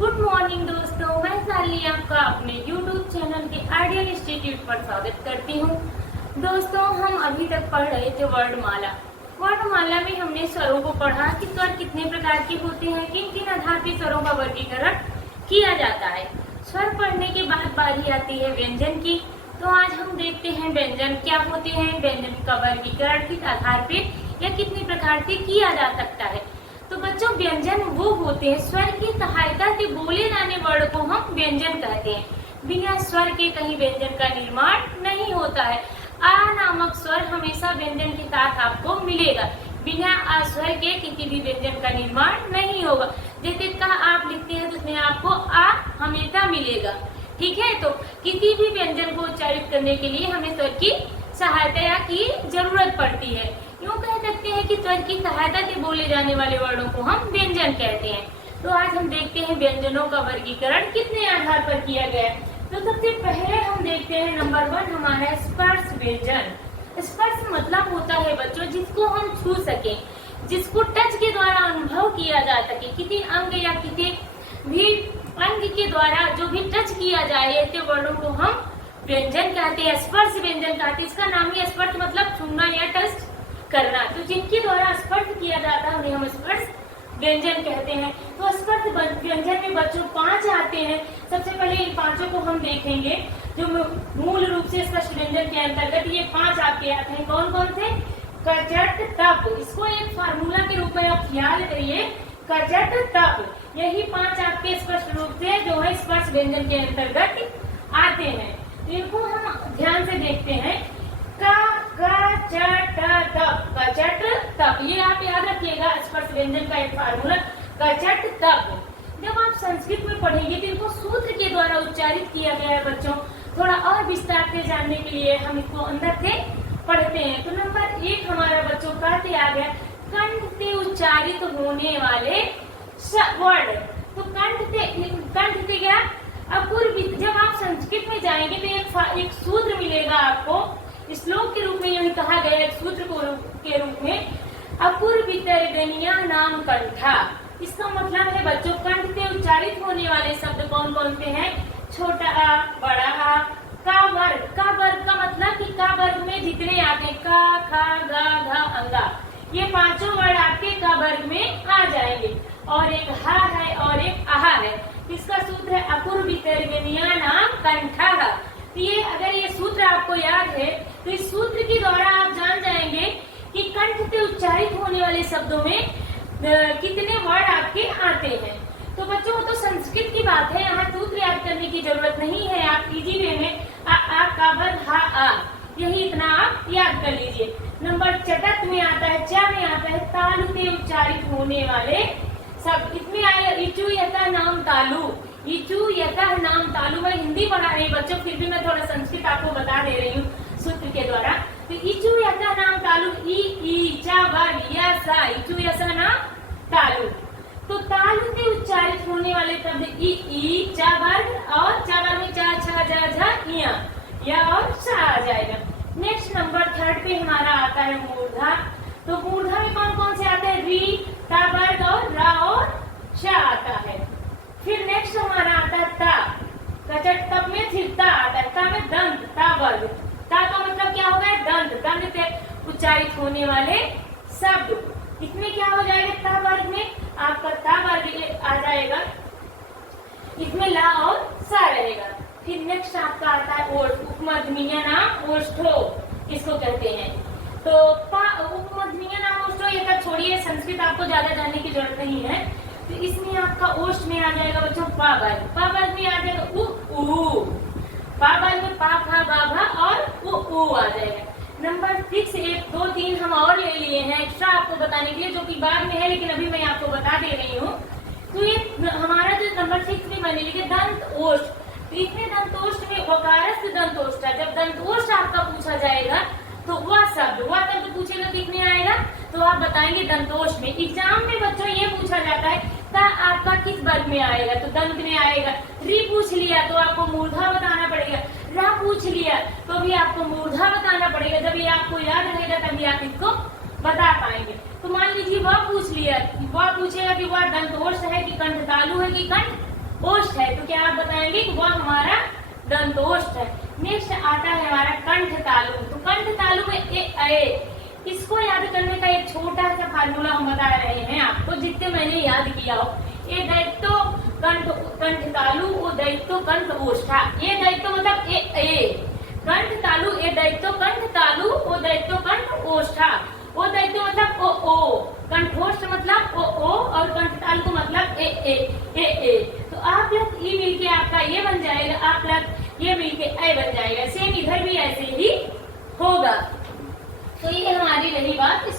Good morning दोस्तों, मैं साली आपका अपने YouTube चैनल के आइडियल इंस्टीट्यूट पर स्वागत करती हूँ। दोस्तों, हम अभी तक पढ़ रहे थे वर्णमाला। वर्णमाला में हमने स्वरों को पढ़ा कि स्वर कितने प्रकार के होते हैं, किन किन आधार पर स्वरों का वर्गीकरण किया जाता है। स्वर पढ़ने के बाद बारी आती है व्यंजन की। तो आज हम देखते हैं व्यंजन क्या होते हैं, व्यंजन का वर्गीकरण किस आधार पर या कितने प्रकार से किया जा सकता है। तो बच्चों, व्यंजन वो होते हैं स्वर की सहायता से बोले जाने वर्ड को हम व्यंजन कहते हैं। बिना स्वर के कहीं व्यंजन का निर्माण नहीं होता है। आ नामक स्वर हमेशा व्यंजन के साथ आपको मिलेगा। बिना आ स्वर के किसी भी व्यंजन का निर्माण नहीं होगा। जैसे का आप लिखते हैं तो उसमें आपको आ हमेशा मिलेगा। ठीक है, तो किसी भी व्यंजन को उच्चारित करने के लिए हमें स्वर की सहायता की जरूरत पड़ती है। यूँ कह सकते हैं कि स्वर की सहायता से बोले जाने वाले वर्णों को हम व्यंजन कहते हैं। तो आज हम देखते हैं व्यंजनों का वर्गीकरण कितने आधार पर किया गया है। तो सबसे पहले हम देखते हैं नंबर 1 हमारा स्पर्श व्यंजन। स्पर्श मतलब होता है बच्चों जिसको हम छू सके, जिसको टच के द्वारा अनुभव किया जा सके। किसी अंग या किसी भी अंग के द्वारा जो भी टच किया जाए ऐसे वर्णों को हम व्यंजन कहते हैं, स्पर्श व्यंजन कहते हैं। इसका नाम ही स्पर्श मतलब छूना या टच करना। तो जिनके द्वारा स्पर्श किया जाता है उन्हें हम स्पर्श व्यंजन कहते हैं। तो स्पर्श व्यंजन में बच्चों 5 आते हैं। सबसे पहले इन 5 को हम देखेंगे जो मूल रूप से स्पर्श व्यंजन के अंतर्गत ये 5 आपके आते हैं। कौन कौन से? कचट तप। इसको एक फार्मूला के रूप में आप याद करिए, कचट तप। यही 5 आपके स्पष्ट रूप से जो है स्पर्श व्यंजन के अंतर्गत आते हैं। इनको हम ध्यान से देखते हैं। कचट तप, ये आप याद रखिएगा स्पर्श व्यंजन का एक फार्मूला, कचट तप। जब आप संस्कृत में पढ़ेंगे तो इनको सूत्र के द्वारा उच्चारित किया गया है बच्चों। थोड़ा और विस्तार से जानने के लिए हम इसको अंदर से पढ़ते हैं। तो नंबर 1 हमारा बच्चों का आ गया कंठ से उच्चारित होने वाले वर्ड। तो कंठ से क्या अपूर्व। जब आप संस्कृत में जाएंगे तो एक सूत्र मिलेगा आपको, श्लोक के रूप में यही कहा गया है, सूत्र के रूप में अपूर्वितर्गनिया नाम कंठा। इसका मतलब है बच्चों कंठ से उच्चारित होने वाले शब्द कौन कौन से हैं? छोटा आ, बड़ा आ, का वर्ग। का वर्ग का मतलब कि का वर्ग में जितने आते हैं का, खा, गा, घा, अंगा, ये 5 वर्ड आपके का वर्ग में आ जाएंगे। और एक हा है और एक आहा है। इसका सूत्र है अपूर्वितर्गनिया नाम कंठा। ये अगर ये सूत्र आपको याद है तो इस सूत्र के द्वारा आप जान जाएंगे कि कंठ से उच्चारित होने वाले शब्दों में कितने वर्ड आपके आते हैं। तो बच्चों, तो संस्कृत की बात है, यहाँ सूत्र याद करने की जरूरत नहीं है। आप इजी वे में आ का वर्ग हा आ, यही इतना आप याद कर लीजिए। नंबर चटत में आता है, चा में आता है तालु से उच्चारित होने वाले शब्द। इसमें आया इचू यथा नाम तालु। इचू यथा नाम तालु। मैं हिंदी पढ़ा रही बच्चों, फिर भी मैं थोड़ा संस्कृत आपको बता दे रही हूँ सूत्र के द्वारा। तो इचू यथा नाम तालु, ई चा वर्ग या सा, इचू यथा नाम तालु। तो तालु से उच्चारित होने वाले शब्द ई चा वर्ग, और चा वर्ग में चा, छा, जा, झा, या और सा आ जाएगा। नेक्स्ट नंबर 3 पे हमारा आता है मूर्धा। तो मूर्धा में कौन कौन से आते हैं? री, ता वर्ग और रा और शा आता है। फिर नेक्स्ट हमारा आता है ता। कचट तप में फिर ता आता है। ता में दंत, ता वर्ग। ता का मतलब क्या होगा? दंत। दंत से उच्चारित होने वाले शब्द। इसमें क्या हो जाएगा? ता वर्ग में आपका ता वर्ग आ जाएगा, इसमें ला और सा रहेगा। फिर नेक्स्ट आपका आता है ओष्ठ। उपमध्यमीय नाम ओष्ठो इसको कहते हैं। तो उपमध्यमीय नाम ओष्ठो ये सब छोड़िए, संस्कृत आपको ज्यादा जानने की जरूरत नहीं है। तो इसमें आपका ओष्ठ में आ जाएगा बच्चों पा वर्ग। पा वर्ग में आ जाएगा उ। पा वर्ग में पा, फा, बा, भा और उ आ जाएगा। नंबर 6 1 2 3 हम और ले लिए हैं एक्स्ट्रा आपको बताने के लिए, जो कि बाद में है लेकिन अभी मैं आपको बता दे रही हूँ। तो ये हमारा जो नंबर 6 में मैंने लिखे दंत ओष्ठ। तो इसमें दंतोष्ठ में वकारस्थ दंतोष्ठ है। जब दंतोष्ठ आपका पूछा जाएगा तो वह शब्द पूछेगा कितने आएगा, तो आप बताएंगे दंतोष्ठ में। एग्जाम में बच्चों ये पूछा जाता है ता आपका किस वर्ग में आएगा, तो दंत में आएगा। री पूछ लिया तो आपको मूर्धा बताना पड़ेगा। रा पूछ लिया तो भी आपको मूर्धा बताना पड़ेगा। जब ये आपको याद रहेगा तभी आप इसको बता पाएंगे। तो मान लीजिए वह पूछ लिया, वह पूछेगा कि वह दंतोष्ठ है कि कंठ तालु है कि कंठ ओष्ठ है, तो क्या आप बताएंगे कि वह हमारा दंतोष्ठ है। नेक्स्ट आता है हमारा कंठ तालु। तो कंठ तालु में इसको याद करने का एक छोटा सा फार्मूला हम बता रहे हैं आपको, जितने मैंने याद किया हो। ये दैत्यो कंठ तालु, वो दैत्यो कंठ ओष्ठा। ये दैत्यो मतलब कंठ तालु, ये दैत्यो कंठ तालु, वो दैत्यो कंठ ओष्ठा। वो दैत्यो मतलब ओ, कंठोष्ठ मतलब ओ और कंठ तालु मतलब ए। तो आप लोग ये मिलके आपका ये बन जाएगा, आप लोग ये मिलके ए बन जाएगा। सेम इधर भी ऐसे ही होगा। तो ये हमारी रही बात इस